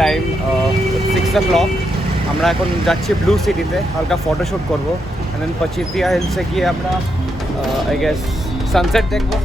Time 6 o'clock। আমরা এখন যাচ্ছি ব্লু সিটিতে হালকা ফটোশ্যুট করবো, অ্যান্ড দেন পচিতিয়া হিলসে গিয়ে আমরা আই গেস সানসেট দেখবো।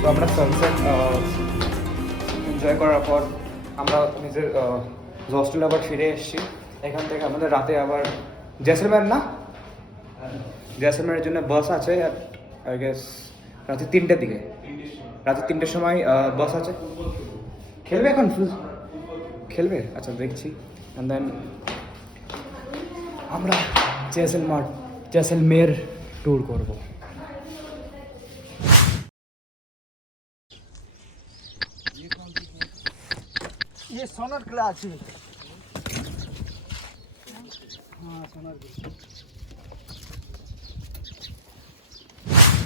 তো আমরা সানসেট এনজয় করার পর আমরা নিজের হস্টেলে আবার ফিরে এসেছি। এখান থেকে আমাদের রাতে আবার জয়সলমের জয়সলমেরের জন্য বাস আছে আই গেস রাতে 3টের দিকে, রাতে 3টের সময় বাস আছে। খেলবে এখন খেলবে? আচ্ছা দেখছি। অ্যান্ড দেন আমরা জয়সলমের ট্যুর করবো। ये सोनर किला আছে। হ্যাঁ সোনার কিলা।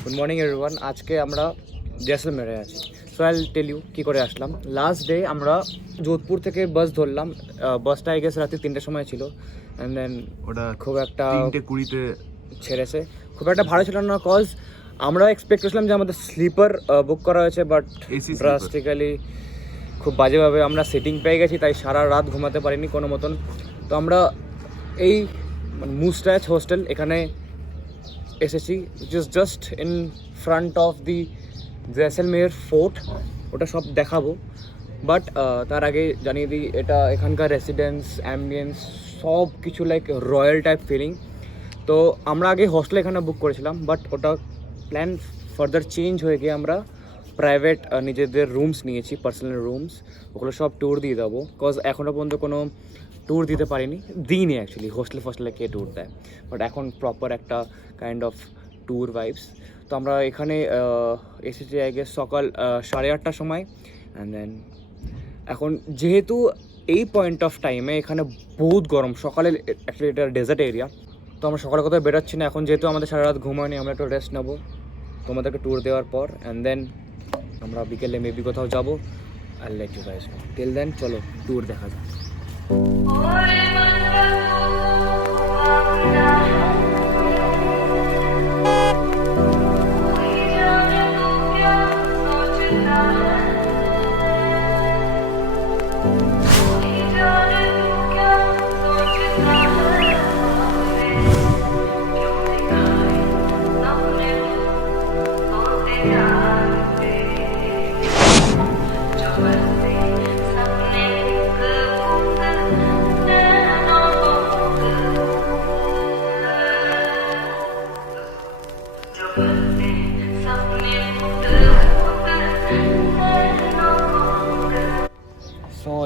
গুড মর্নিং এভরিওয়ান, আজকে আমরা জয়সলমেরে আছি। So I will tell you কী করে আসলাম। লাস্ট ডে আমরা যোধপুর থেকে বাস ধরলাম। বাসটা আই গেস রাতে 3টের সময় ছিল, অ্যান্ড দেন ওটা খুব একটা 3:20 ছেড়েছে। খুব একটা ভালো ছিল না, কজ আমরা এক্সপেক্ট করেছিলাম যে আমাদের স্লিপার বুক করা হয়েছে, বাট ড্রাস্টিক্যালি খুব বাজেভাবে আমরা সিটিং পেয়ে গেছি, তাই সারা রাত ঘুমাতে পারিনি কোনো মতন। তো আমরা এই মুস্টাচ হোস্টেল এখানে এসেছি, just in front of the Jaisalmer fort, ওটা সব দেখাবো। বাট তার আগে জানিয়ে দিই, এটা এখানকার রেসিডেন্স, অ্যাম্বিয়েন্স সব কিছু লাইক রয়্যাল টাইপ ফিলিং। তো আমরা আগে হোস্টেল এখানে বুক করেছিলাম, বাট ওটা প্ল্যান ফার্দার চেঞ্জ হয়ে গিয়ে আমরা প্রাইভেট নিজেদের রুমস নিয়েছি, পার্সোনাল রুমস। ওগুলো সব ট্যুর দিয়ে দেবো, কজ এখনও পর্যন্ত কোনো ট্যুর দিতে পারিনি, দিইনি অ্যাকচুয়ালি। হোস্টেলে কে ট্যুর দেয়, বাট এখন প্রপার একটা কাইন্ড অফ ট্যুর ভাইবস। তো আমরা এখানে এসেছি আই গেস সকাল 8:30টার সময়। অ্যান্ড দেন এখন যেহেতু এই পয়েন্ট অফ টাইমে এখানে বহুত গরম, সকালে অ্যাকচুয়ালি এটা ডেজার্ট এরিয়া, তো আমরা সকালে কোথাও বেরোচ্ছি না। এখন যেহেতু আমাদের সারা রাত ঘুমায়নি, আমরা একটু রেস্ট নেবো তোমাদেরকে ট্যুর দেওয়ার পর, অ্যান্ড দেন আমরা বিকেলে মেবি কোথাও যাবো। আর let you guys know. Till then চলো ট্যুর দেখা যাক।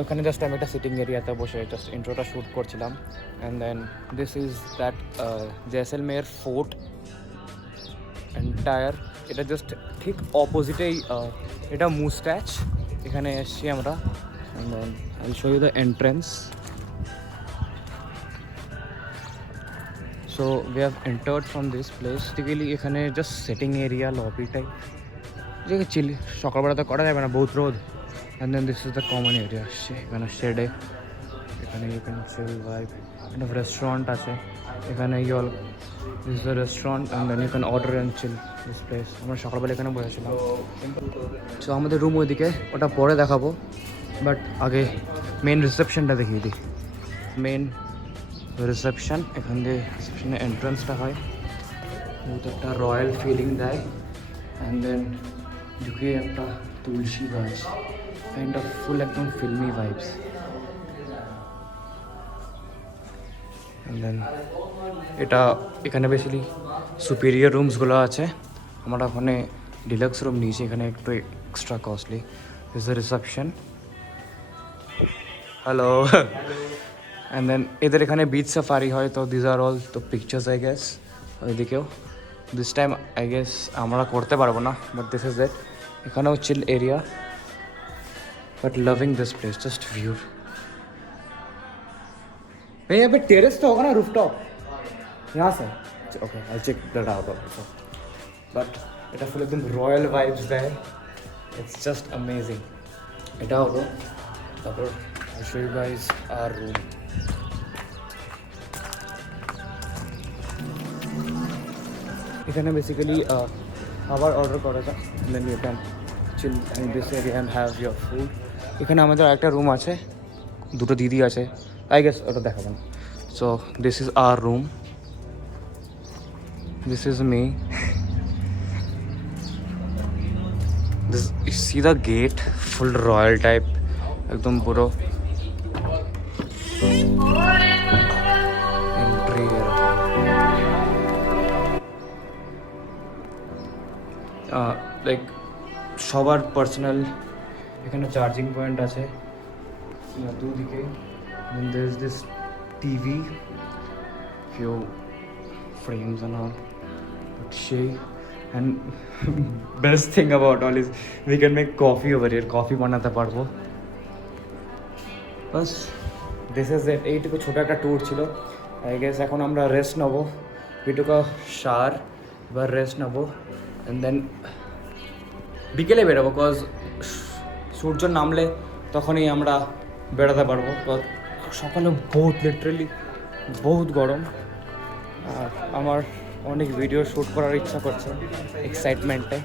এখানে জাস্ট আমি একটা সিটিং এরিয়াতে বসে জাস্ট ইন্ট্রোটা শ্যুট করছিলাম। And then this is that Jaisalmer fort entire. এটা জাস্ট ঠিক অপোজিটেই এটা মুস্ট্যাচ। এখানে এসছি আমরা। And then I will show you the entrance. So we have entered from this place. Typically এখানে just setting area, lobby type, যে চিল সকালবেলা তো করা যাবে না, বহুত রোদ। And then this is the common area. এখানে শেডে, এখানে ইউ ক্যান চিল ভাইব। একটা রেস্টুরেন্ট আছে এখানে। You'll this is the restaurant and then you can order and chill this place. আমরা সকালবেলা এখানে বসেছিলাম। সো আমাদের রুম ওইদিকে, ওটা পরে দেখাবো, বাট আগে মেন রিসেপশনটা দেখিয়ে দিই। মেন রিসেপশন, এখান দিয়ে রিসেপশনের এন্ট্রান্সটা হয়, বহুত একটা রয়্যাল ফিলিং দেয়। অ্যান্ড দেন ঢুকে একটা তুলসী গাছ, কাইন্ড অফ ফুল একদম ফিল্মি ভাইবস। অ্যান্ড দেন এটা এখানে বেসিক্যালি সুপিরিয়ার রুমসগুলো আছে। আমরা ওখানে ডিলাক্স রুম নিয়েছি, এখানে একটু extra costly. Is the reception. Hello. And then এদের এখানে বিচ সাফারি হয়, তো দিস আর অল তো পিকচার্স আই গেস। ওইদিকেও দিস টাইম আই গেস আমরা করতে পারবো না, বাট দিস ইজ দ্যাট। এখানেও chill area, but loving this place, just view. भैया यहाँ पे टेरेस तो होगा ना, रूफटॉप यहाँ से? Okay, I check that out also. But এটা ফুল একদম রয়্যাল ভাইবস দেয়। It's just amazing. এটা হলো, তারপর I show you guys our room. এখানে বেসিক্যালি খাবার অর্ডার করা যায়, then you can chill in this area and have your food. এখানে আমাদের একটা রুম আছে, দুটো দিদি আছে, আই গেস ওটা দেখাবো না। So this is our room, this is me. This you see the gate, full royal type একদম পুরো এন্ট্রি। লাইক সবার পার্সোনাল এখানে চার্জিং পয়েন্ট আছে দুদিকে। there is this TV, few frames and all, but she, and best thing about all is we can make coffee over here, coffee বানাতে পারবো। বাস this is it. এইটুকু ছোটো একটা tour ছিল আই গেস। এখন আমরা রেস্ট নেবো, পিটুকা শার, এবার রেস্ট নেবো। অ্যান্ড দেন বিকেলে বেরোবো, কজ সূর্য নামলে তখনই আমরা বেরোতে পারবো। সকালে বহুত লিটারেলি বহুত গরম, আর আমার অনেক ভিডিও শ্যুট করার ইচ্ছা করছে এক্সাইটমেন্টে,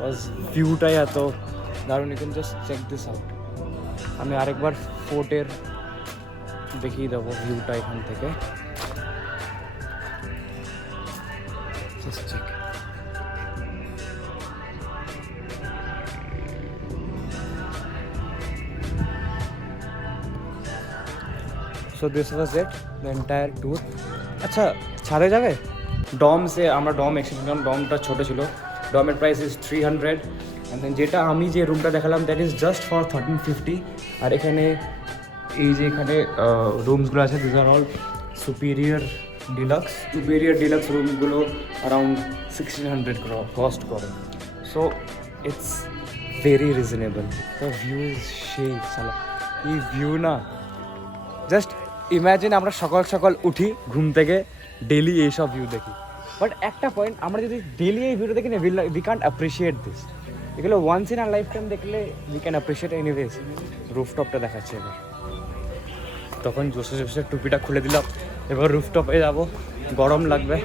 কজ ভিউটাই এত দারুণ। You can just check this out. আমি আরেকবার ফোর্টের দেখিয়ে দেবো ভিউটা এখান থেকে। Just check. So this was it, the entire tour. আচ্ছা, ছাদে যাবে? ডম সে আমরা ডম এক্সচেঞ্জ করলাম। ডমটা ছোটো ছিল, ডমের প্রাইস ইজ 300। অ্যান্ড দেন যেটা আমি যে রুমটা দেখালাম দ্যাট ইজ জাস্ট ফর 1350। আর এখানে এই যে এখানে রুমসগুলো আছে, this are all superior deluxe. Superior deluxe রুমগুলো অ্যারাউন্ড 1600 কস্ট করে। So it's very reasonable. The view is সেই সালা, এই ভিউ না জাস্ট ইম্যাজিন আমরা সকাল সকাল উঠি ঘুম থেকে, ডেলি এইসব ভিউ দেখি। বাট একটা পয়েন্ট, আমরা যদি ডেলি এই ভিউটা দেখি না, উই ক্যান্ট অ্যাপ্রিসিয়েট দিস। এগুলো once in a life time দেখলে উই ক্যান অ্যাপ্রিসিয়েট এনিওয়েজ। রুফটপটা দেখাচ্ছে এবার। তখন জোসে জোসে টুপিটা খুলে দিলাম, এবার রুফটপে যাবো, গরম লাগবে,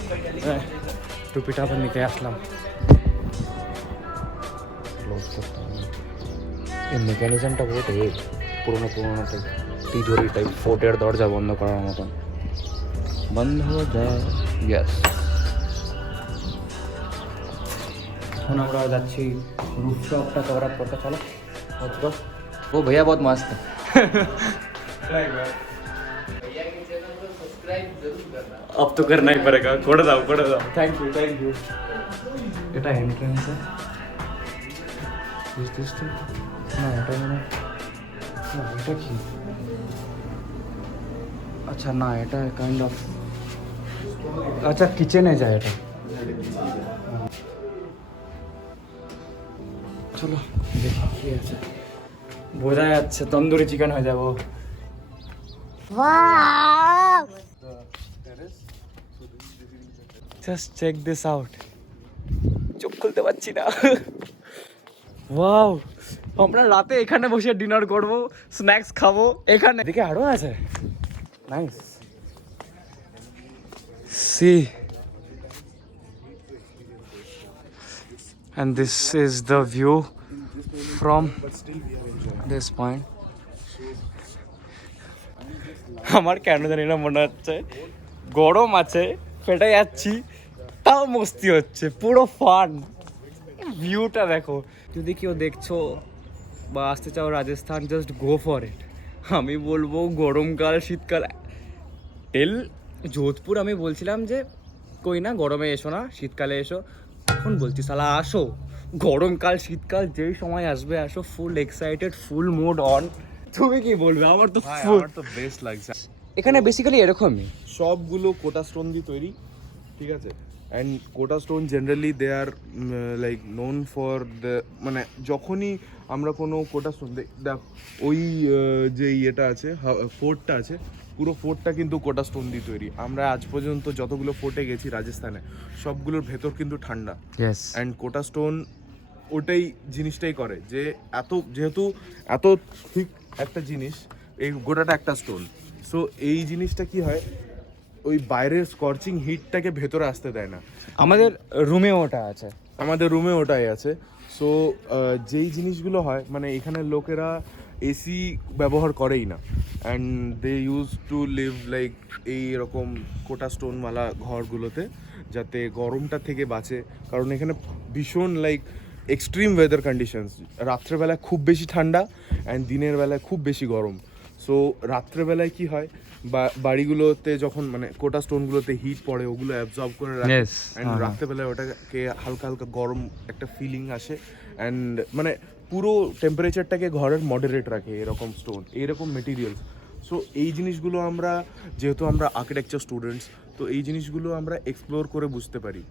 টুপিটা আবার নিতে আসলাম। এই মেকানিজমটা বহুত পুরোনো টাইপ, তিজোরি টাইপ, ফোর্টের দরজা বন্ধ করার মতন বন্ধ হয়ে যায়। ইয়েস, এখন আমরা যাচ্ছি রুফটপটা কভার আপ করতে। চলো ও भैया बहुत मस्त है। अब तो करना ही पड़ेगा। कोड़ दाओ। Thank you. এটা এন্ট্রান্স না, এটা মানে এটা কি? আচ্ছা না, এটা কাইন্ড অফ, আচ্ছা কিচেনে যায় এটা। চলো দেখি কি আছে। বোঝা যাচ্ছে তন্দুরি চিকেন হয়ে যাবো। Just check this out. চোখ খুলতে পারছি না। ওয়াও, আমরা রাতে এখানে বসে ডিনার করব, স্ন্যাক্স খাবো এখানে। এদিকে আরো আছে। Nice. See, and this is the view from this point. আমার কেন জানি না মনে হচ্ছে গরম আছে, ফেটে যাচ্ছি, তাও মস্তি হচ্ছে, পুরো ফান। ভিউটা দেখো। যদি কেউ দেখছো বা আসতে চাও Rajasthan, just go for it. আমি বলবো গরমকাল শীতকাল টেল যোধপুর। আমি বলছিলাম যে কই না গরমে এসো না, শীতকালে এসো। এখন বলছি সালা আসো, গরমকাল শীতকাল যেই সময় আসবে আসো, ফুল এক্সাইটেড, ফুল মুড অন। তুমি কি বলবে? আমার তো আমার তো বেস্ট লাগছে। এখানে বেসিক্যালি এরকমই সবগুলো কোটা স্টোন দিয়ে তৈরি, ঠিক আছে। And Kota stone generally they are like known for the, মানে যখনই আমরা কোনো কোটা স্টোন দেখ, ওই যে ইয়েটা আছে, ফোর্টটা আছে, পুরো ফোর্টটা কিন্তু কোটা স্টোন দিয়ে তৈরি। আমরা আজ পর্যন্ত যতগুলো ফোর্টে গেছি রাজস্থানে, সবগুলোর ভেতর কিন্তু ঠান্ডা। ইয়েস। অ্যান্ড কোটা স্টোন ওটাই জিনিসটাই করে যে যেহেতু এত ঠিক একটা জিনিস, এই গোটাটা একটা স্টোন, সো এই জিনিসটা কি হয়, ওই বাইরের স্কর্চিং হিটটাকে ভেতরে আসতে দেয় না। আমাদের রুমে ওটা আছে, আমাদের রুমে ওটাই আছে। সো যেই জিনিসগুলো হয়, মানে এখানের লোকেরা এসি ব্যবহার করেই না, and they use to live like এইরকম কোটা স্টোনওয়ালা ঘরগুলোতে, যাতে গরমটা থেকে বাঁচে। কারণ এখানে ভীষণ লাইক এক্সট্রিম ওয়েদার কন্ডিশনস, রাত্রেবেলায় খুব বেশি ঠান্ডা অ্যান্ড দিনের বেলায় খুব বেশি গরম। সো রাত্রেবেলায় কি হয়, বাড়িগুলোতে যখন মানে কোটা স্টোনগুলোতে হিট পড়ে, ওগুলো অ্যাবজর্ব করে রাখে, অ্যান্ড রাত্রেবেলায় ওটাকে হালকা হালকা গরম একটা ফিলিং আসে, অ্যান্ড মানে পুরো টেম্পারেচারটাকে ঘরের মডারেট রাখে এরকম স্টোন, এইরকম মেটেরিয়ালস। সো এই জিনিসগুলো আমরা, যেহেতু আমরা আর্কিটেকচার স্টুডেন্টস, তো এই জিনিসগুলো আমরা এক্সপ্লোর করে বুঝতে পারি।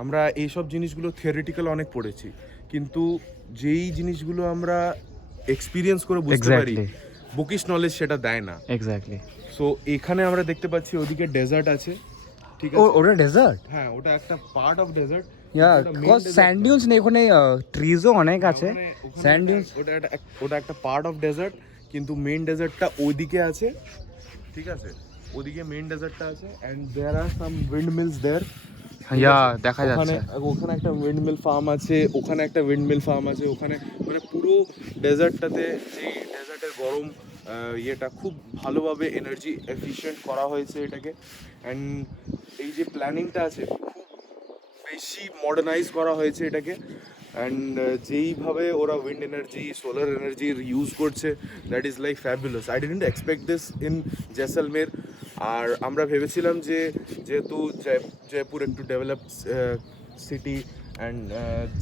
আমরা এইসব জিনিসগুলো থিওরিটিক্যাল অনেক পড়েছি, কিন্তু যেই জিনিসগুলো আমরা এক্সপিরিয়েন্স করে বুঝতে পারি, বুকিশ নলেজ সেটা দেয় না। এক্স্যাক্টলি। সো এখানে আমরা দেখতে পাচ্ছি ওদিকে ডেজার্ট আছে, ঠিক ও আছে। ওটা ডেজার্ট? হ্যাঁ, ওটা একটা part of desert. Sand dunes নেই ওখানে, ট্রিজও অনেক আছে, স্যান্ড ডিউনস। ওটা একটা পার্ট অফ ডেজার্ট, কিন্তু মেইন ডেজার্টটা ওইদিকে আছে, ঠিক আছে। ওদিকে মেইন ডেজার্টটা আছে, and there are some windmills there. দেখা যাচ্ছে ওখানে একটা উইন্ডমিল ফার্ম আছে, ওখানে একটা উইন্ডমিল ফার্ম আছে, ওখানে মানে পুরো ডেজার্টটাতে যে ডেজার্টের গরম ইয়েটা খুব ভালোভাবে এনার্জি এফিশিয়েন্ট করা হয়েছে এটাকে। অ্যান্ড এই যে প্ল্যানিংটা আছে, খুব বেশি মডার্নাইজ করা হয়েছে এটাকে। অ্যান্ড যেইভাবে ওরা উইন্ড এনার্জি, সোলার এনার্জির ইউজ করছে, that is like fabulous. I didn't expect this in Jaisalmer. আর আমরা ভেবেছিলাম যে যেহেতু জয়পুর একটু ডেভেলপ সিটি, অ্যান্ড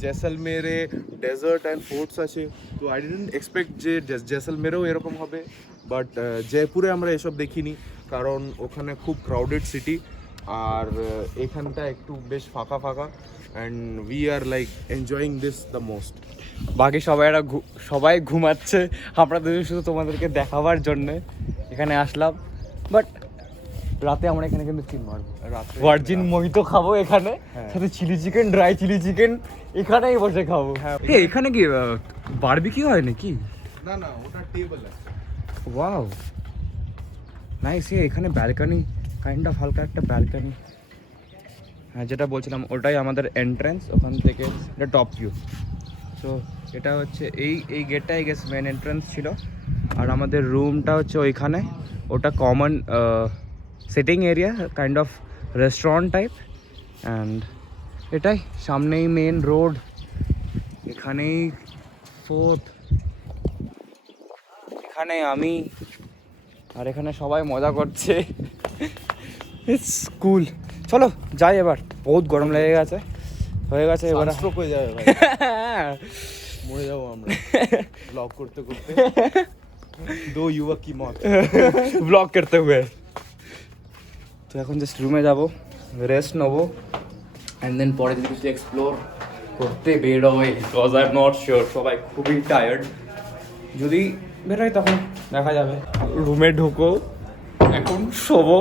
জয়সলমেরে ডেজার্ট অ্যান্ড ফোর্টস আছে, তো আই ডিডন্ট এক্সপেক্ট যে জয়সলমেরেও এরকম হবে। বাট জয়পুরে আমরা এসব দেখিনি, কারণ ওখানে খুব ক্রাউডেড সিটি, আর এখানটা একটু বেশ ফাঁকা ফাঁকা, and we are like enjoying this the most. বাকি সবাই ঘুমাচ্ছে, আমরা দুজন শুধু তোমাদেরকে দেখাবার জন্যে এখানে আসলাম। বাট রাতে আমরা এখানে কিন্তু চিল মারবো, ভার্জিন মোহিতো খাবো এখানে, সাথে chilli chicken, dry chilli chicken এখানেই বসে খাবো। এখানে কি বারবিকিউ হয় নাকি? না না, ওটা টেবল আছে। Wow nice. এখানে ব্যালকনি, কাইন্ড অফ হালকা একটা ব্যালকনি। হ্যাঁ, যেটা বলছিলাম ওটাই আমাদের এন্ট্রান্স, ওখান থেকে এটা টপ ভিউ। সো এটা হচ্ছে এই গেটটা আই গেস মেন এন্ট্রান্স ছিল, আর আমাদের রুমটা হচ্ছে ওইখানে। ওটা common sitting area, kind of restaurant type. And এটাই সামনেই মেন রোড, এখানেই ফোর্ট, এখানে আমি, আর এখানে সবাই মজা করছে। ইটস কুল। চলো যাই এবার, বহুত গরম লেগে গেছে, হয়ে গেছে এবার। স্ট্রোক হয়ে যাবে ভাই, মরে যাবো আমরা ব্লগ করতে করতে। दो युवक की मौत ব্লগ করতে হুয়ে। তো এখন জাস্ট রুমে যাবো, রেস্ট নেবো, অ্যান্ড দেন পরে যদি কিছু এক্সপ্লোর করতে বেরোয়, because I am not sure, সবাই খুবই টায়ার্ড। যদি বেরোয় তখন দেখা যাবে। রুমে ঢুকো, এখন শোবো।